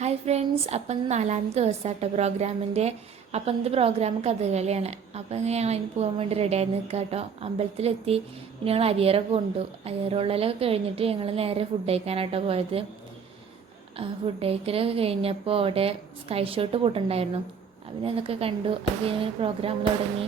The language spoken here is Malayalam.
ഹായ് ഫ്രണ്ട്സ്, അപ്പം നാലാമത്തെ ദിവസമാട്ടോ പ്രോഗ്രാമിൻ്റെ. അപ്പം ഇന്നത്തെ പ്രോഗ്രാം കഥകളിയാണ്. അപ്പം ഞങ്ങൾ അതിന് പോകാൻ വേണ്ടി റെഡിയായി നിൽക്കുക കേട്ടോ. അമ്പലത്തിലെത്തി. പിന്നെ ഞങ്ങൾ അരിയറൊക്കെ കൊണ്ടു. അരിയറുള്ളലൊക്കെ കഴിഞ്ഞിട്ട് ഞങ്ങൾ നേരെ ഫുഡ് കഴിക്കാനാട്ടോ പോയത്. ഫുഡ് കഴിക്കലൊക്കെ കഴിഞ്ഞപ്പോൾ അവിടെ സ്കൈ ഷോട്ട് പോയിട്ടുണ്ടായിരുന്നു. പിന്നെ അതൊക്കെ കണ്ടു. അത് കഴിഞ്ഞ് പ്രോഗ്രാം തുടങ്ങി.